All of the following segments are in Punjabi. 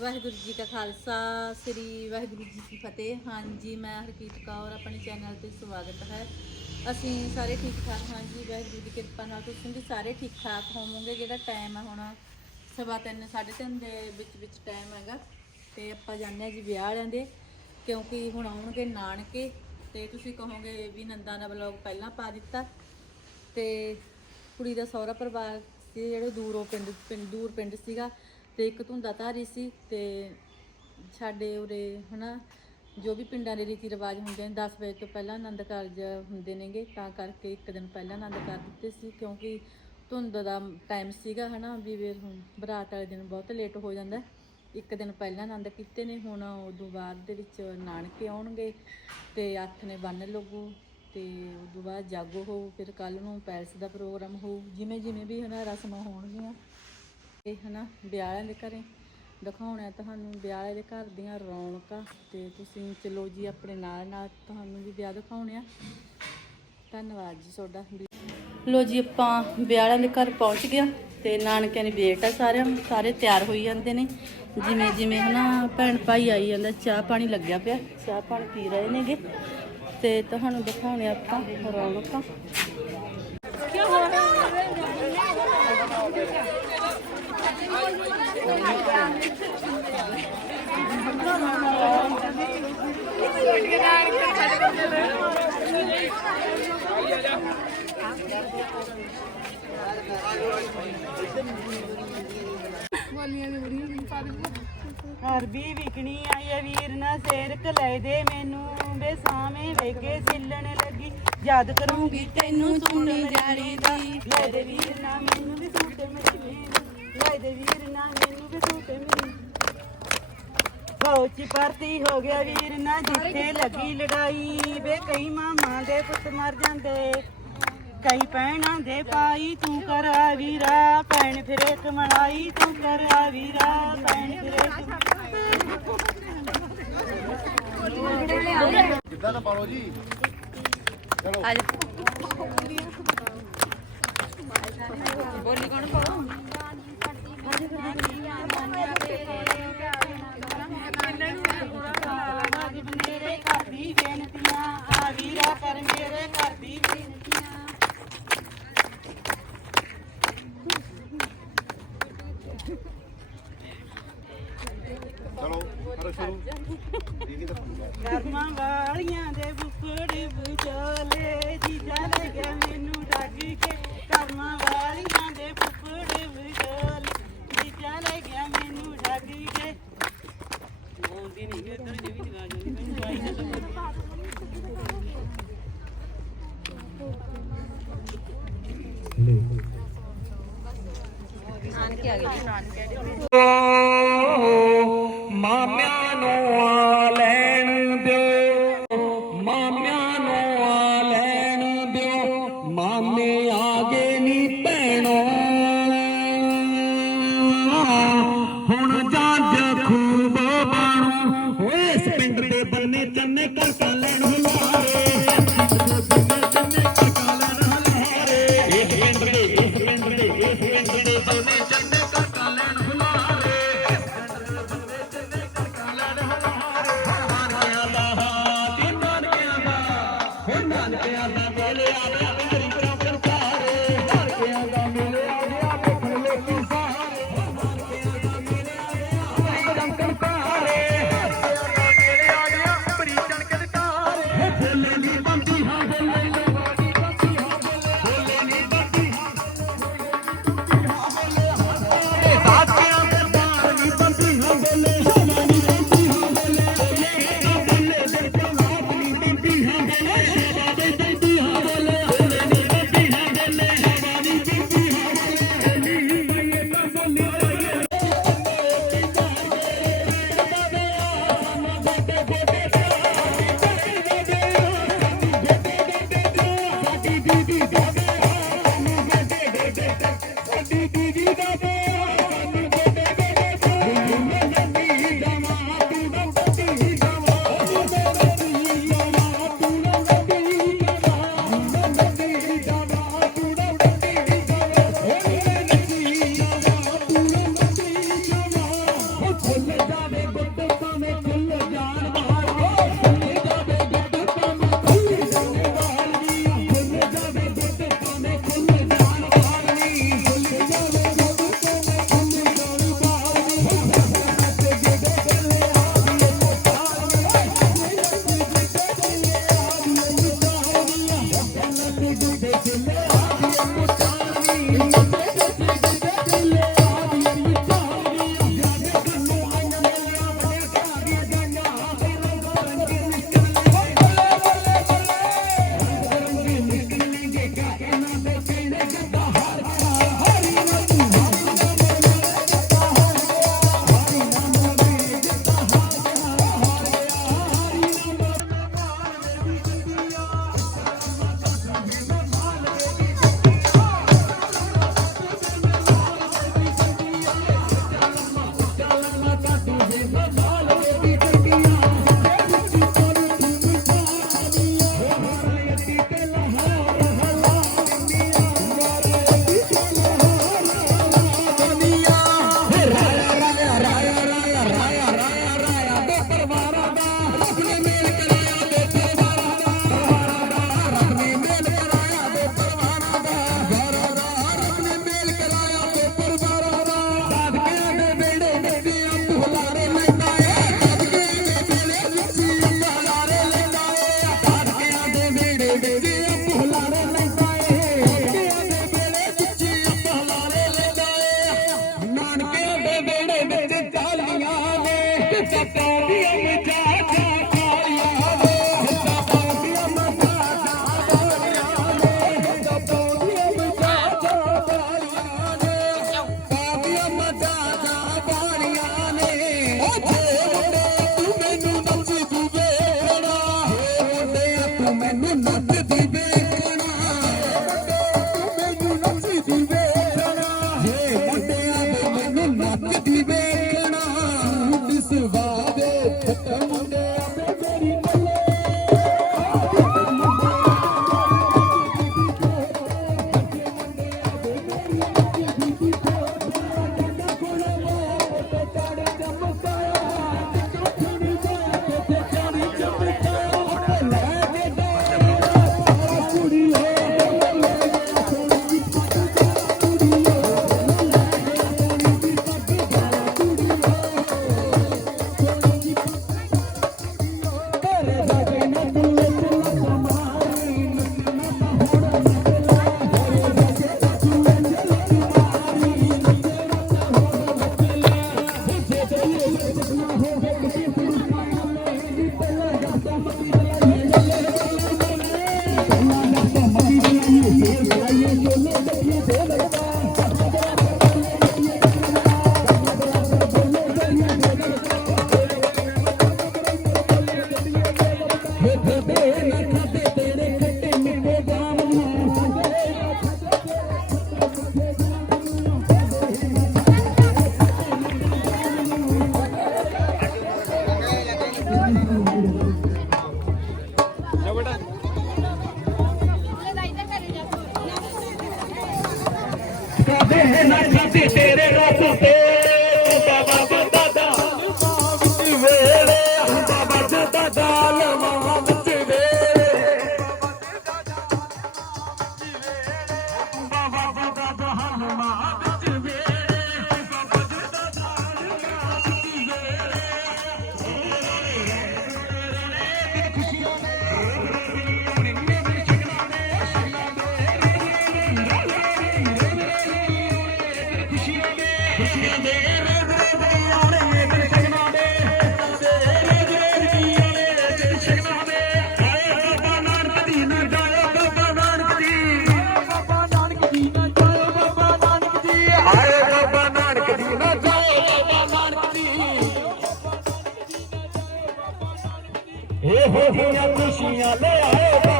ਵਾਹਿਗੁਰੂ ਜੀ ਕਾ ਖਾਲਸਾ, ਸ੍ਰੀ ਵਾਹਿਗੁਰੂ ਜੀ ਕੀ ਫਤਿਹ। ਹਾਂਜੀ, ਮੈਂ ਹਰਕੀਤ ਕੌਰ, ਆਪਣੇ ਚੈਨਲ ਤੇ ਸਵਾਗਤ ਹੈ। ਅਸੀਂ ਸਾਰੇ ਠੀਕ ਠਾਕ ਹਾਂ ਜੀ, ਵਾਹਿਗੁਰੂ ਦੀ ਕਿਰਪਾ ਨਾਲ ਤੁਸੀਂ ਵੀ ਸਾਰੇ ਠੀਕ ਠਾਕ ਹੋਵੋਗੇ, ਜਿਹੜਾ ਟਾਈਮ ਹੈ ਹੁਣ ਸਵਾ ਤਿੰਨ, ਸਾਢੇ ਤਿੰਨ ਦੇ ਵਿੱਚ ਵਿੱਚ ਟਾਈਮ ਹੈਗਾ। ਤੇ ਆਪਾਂ ਜਾਂਦੇ ਹਾਂ ਜੀ ਵਿਆਹ ਵਾਲਿਆਂ ਦੇ, ਕਿਉਂਕਿ ਹੁਣ ਆਉਣਗੇ ਨਾਨਕੇ। ਤੇ ਤੁਸੀਂ ਕਹੋਗੇ ਵੀ ਨੰਦਾ ਦਾ ਵਲੌਗ ਪਹਿਲਾਂ ਪਾ ਦਿੱਤਾ। ਤੇ ਕੁੜੀ ਦਾ ਸਹੁਰਾ ਪਰਿਵਾਰ ਸੀ ਜਿਹੜੇ ਦੂਰੋਂ ਪਿੰਡ ਪਿੰਡ, ਦੂਰ ਪਿੰਡ ਸੀਗਾ ਤੇ ਇੱਕ ਧੁੰਦਾ ਧਾਰੀ ਸੀ ਤੇ ਸਾਡੇ ਉਰੇ ਹਨਾ, ਜੋ ਵੀ ਪਿੰਡਾਂ ਦੇ ਰੀਤੀ ਰਿਵਾਜ ਹੁੰਦੇ ਨੇ 10 ਵਜੇ ਤੋਂ ਪਹਿਲਾਂ ਆਨੰਦ ਕਾਰਜ ਹੁੰਦੇ ਨੇਗੇ, ਤਾਂ ਕਰਕੇ ਇੱਕ ਦਿਨ ਪਹਿਲਾਂ ਆਨੰਦ ਕਰ ਦਿੱਤੇ ਸੀ, ਕਿਉਂਕਿ ਧੁੰਦ ਦਾ ਟਾਈਮ ਸੀਗਾ ਹਨਾ, ਵੀ ਫਿਰ ਹੁਣ ਬਰਾਤ ਵਾਲੇ ਦਿਨ ਬਹੁਤ ਲੇਟ ਹੋ ਜਾਂਦਾ। ਇੱਕ ਦਿਨ ਪਹਿਲਾਂ ਆਨੰਦ ਕੀਤੇ ਨੇ, ਹੁਣ ਉਦੋਂ ਬਾਅਦ ਦੇ ਵਿੱਚ ਨਾਨਕੇ ਆਉਣਗੇ ਤੇ ਅੱਠ ਨੇ ਬੰਨ ਲੱਗੂ ਤੇ ਉਦੋਂ ਬਾਅਦ ਜਾਗੋ ਹੋਊ, ਫਿਰ ਕੱਲ ਨੂੰ ਪੈਲਸ ਦਾ ਪ੍ਰੋਗਰਾਮ ਹੋਊ ਜਿਵੇਂ ਜਿਵੇਂ ਵੀ ਹਨਾ ਰਸਮਾਂ ਹੋਣਗੀਆਂ। ਹਨਾ, ਵਿਆਹ ਵਾਲਿਆਂ ਦੇ ਘਰੇ ਦਿਖਾਉਣਾ ਤੁਹਾਨੂੰ, ਵਿਆਹ ਵਾਲੇ ਦੇ ਘਰ ਦੀਆਂ ਰੌਣਕਾਂ ਤੇ ਤੁਸੀਂ ਚਲੋ ਜੀ ਆਪਣੇ ਨਾਲ ਨਾਲ ਤੁਹਾਨੂੰ ਵੀ ਵਿਆਹ ਦਿਖਾਉਣੇ ਆ। ਧੰਨਵਾਦ ਜੀ ਤੁਹਾਡਾ। ਲੋ ਜੀ ਆਪਾਂ ਵਿਆਹ ਵਾਲਿਆਂ ਦੇ ਘਰ ਪਹੁੰਚ ਗਿਆ ਤੇ ਨਾਨਕਿਆਂ ਦੀ ਵੇਟ ਆ ਸਾਰਿਆਂ ਸਾਰੇ ਤਿਆਰ ਹੋਈ ਜਾਂਦੇ ਨੇ। ਜਿਵੇਂ ਜਿਵੇਂ ਹਨਾ ਭੈਣ ਭਾਈ ਆਈ ਜਾਂਦਾ, ਚਾਹ ਪਾਣੀ ਲੱਗਿਆ ਪਿਆ, ਚਾਹ ਪਾਣੀ ਪੀ ਰਹੇ ਨੇਗੇ। ਤੇ ਤੁਹਾਨੂੰ ਦਿਖਾਉਣੇ ਆਪਾਂ ਰੌਣਕਾਂ। ਅਰਬੀ ਵਿਕਣੀ ਆਈ ਆ ਵੀਰ ਨਾ ਸੇਰਕ ਲੈ ਦੇ ਮੈਨੂੰ। ਵੇ ਸਾਵੇਂ ਵੇਗੇ ਸਿੱਲਣ ਲੱਗੀ। ਯਾਦ ਕਰੂੰਗੀ ਤੈਨੂੰ ਸੁਣੀ ਜਾਰੀ ਦੀ ਫੌਜੀ ਭਰਤੀ ਹੋ ਗਿਆ ਵੀਰ ਨਾ ਜਿੱਥੇ ਲੱਗੀ ਲੜਾਈ। ਵੇ ਕਈ ਮਾਮਾ ਦੇ ਪੁੱਤ ਮਰ ਜਾਂਦੇ ਕਈ ਭੈਣਾਂ ਦੇ ਪਾਈ ਤੂੰ ਕਰ ਆ ਵੀਰਾ ਭੈਣ ਫਿਰੇ ਕਮਲਾਈ ਤੂੰ ਕਰ ਆ ਵੀਰਾ ਭੈਣ ਫਿਰੇ ਕਿੱਦਾਂ ਦਾ ਪਾਲੋ ਜੀ। ਚਲੋ। ਮੇਰੇ ਘਰ ਦੀ ਬੇਨਤੀਆਂ ਆ ਵੀਰਾ ਕਰ ਮੇਰੇ ਘਰ ਦੀ ਬੇਨਤੀਆਂ ਚਲੋ ਕਰੋ ਸ਼ੁਰੂ ਠੀਕ ਹੈ ਤਾਂ ਕਰਮਾਂ ਵਾਲੀਆਂ ਦੇ ਬੁੱਕੜ ਵਿਚੋਲੇ ਜੀਜਾ ਲੈ ਗਿਆ ਮੈਨੂੰ ਡੱਗ ਕੇ ਕਰਮਾਂ ਵਾਲੀਆਂ ਦੇ ਬੁੱਕੜ ਵਿਚੋਲੇ ਜੀਜਾ ਲੈ ਗਿਆ ਮੈਨੂੰ ਡੱਗ ਕੇ ਬੋਲਦੀ ਨਹੀਂ ਇੱਧਰ ਜੇ ਵੀ ਨਿਗਾਹ ਜਾਂਦੀ ਮੈਨੂੰ ਆਈ ਜਾਂਦਾ ਮਾਮਿਆਂ ਨੂੰ ਇਹੋ ਜਿਹੀਆਂ ਖੁਸ਼ੀਆਂ ਲੈ ਆਇਓ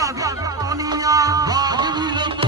ਭਗਤ ਆਉਣੀਆਂ ਵਾਹਿਗੁਰੂ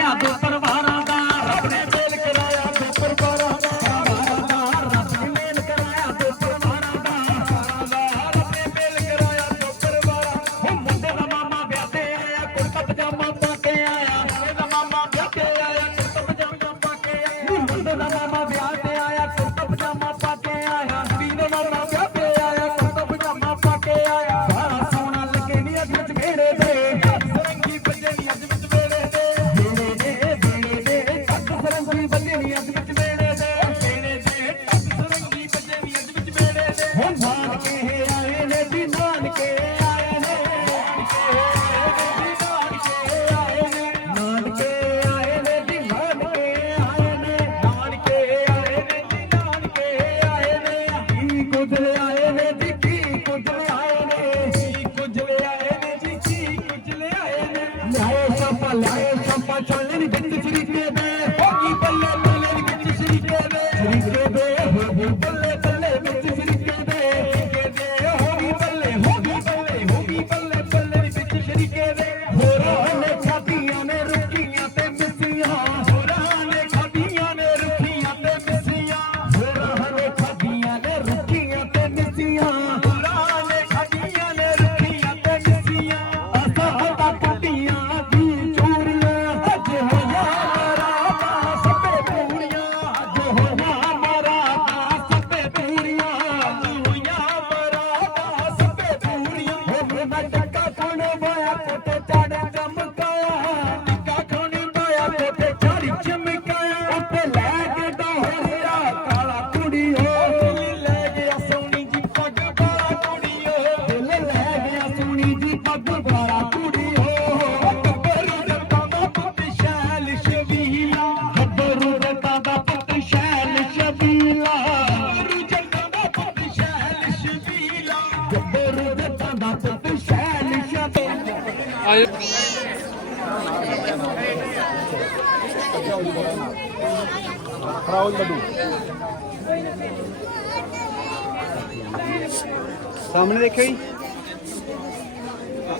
ਸਾਹਮਣੇ ਦੇਖਿਓ ਜੀ।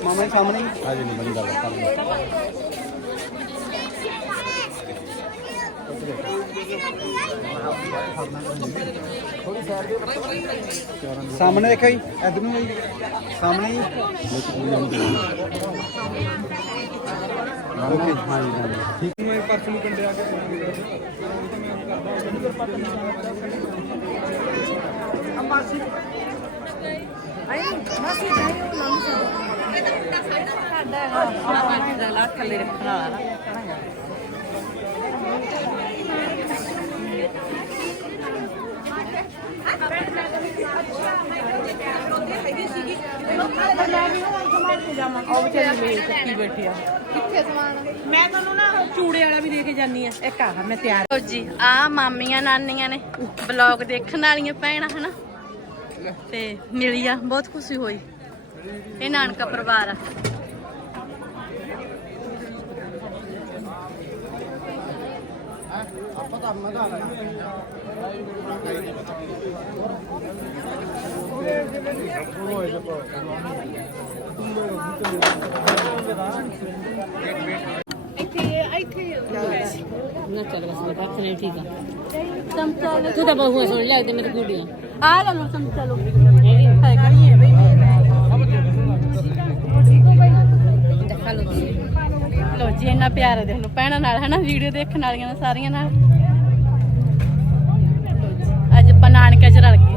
ਮਾਮਾ ਜੀ ਸਾਹਮਣੇ। ਆ ਜੀ ਬੜੀ ਗੱਲ ਕਰ ਸਾਹਮਣੇ ਦੇਖਿਓ ਜੀ। ਇਧਰ ਨੂੰ ਸਾਹਮਣੇ ਜੀ। ਓਕੇ। ਜੀ ਮੈਂ ਪਰਸੋਂ ਕੰਡੇ ਕੇ ਅੰਬਾਸੀ ਆਈ ਮਾਸੀ ਜਾਈਓ ਨਾਮ ਸਾਡਾ ਇਹ ਤਾਂ ਮੁੰਡਾ ਸਾਡਾ ਸਾਡਾ ਹੈ ਹਾਂ ਲਾ ਥੱਲੇ ਰੱਖਣ ਵਾਲਾ ਨਾ ਅੱਛਾ ਮੈਂ ਮੈਂ ਤੇ ਜਾਵਾਂ? ਚੂੜੇ ਵਾਲਾ ਵੀ ਆਹ ਮਾਮੀਆਂ ਨਾਨੀਆਂ ਨੇ। ਬਲੌਗ ਦੇਖਣ ਵਾਲੀਆਂ ਭੈਣਾਂ ਹਨਾ? ਤੇ ਮਿਲੀ ਬਹੁਤ ਖੁਸ਼ੀ ਹੋਈ। ਇਹ ਨਾਨਕਾ ਪਰਿਵਾਰ ਆ। ਨਾ ਚੱਲ ਬਸ ਮੈਂ ਨਹੀਂ ਠੀਕ ਆ। ਤੂੰ ਤਾਂ ਬਹੁ ਸੁਣ ਲੈ ਤੇ ਮੇਰੇ ਕੁੜੀਆਂ। ਆ ਲੈ ਲਓ ਚਮਚਾ ਲਓ ਦੇਖਾ ਲੋ ਤੁਸੀਂ। ਲੋ ਜੀ ਇੰਨਾ ਪਿਆਰ ਹੈ ਦੇਖ ਭੈਣਾਂ ਨਾਲ ਹਨਾ ਵੀਡੀਓ ਦੇਖਣ ਵਾਲੀਆਂ ਸਾਰੀਆਂ ਨਾਲ ਲਓ ਜੀ, ਅੱਜ ਆਪਾਂ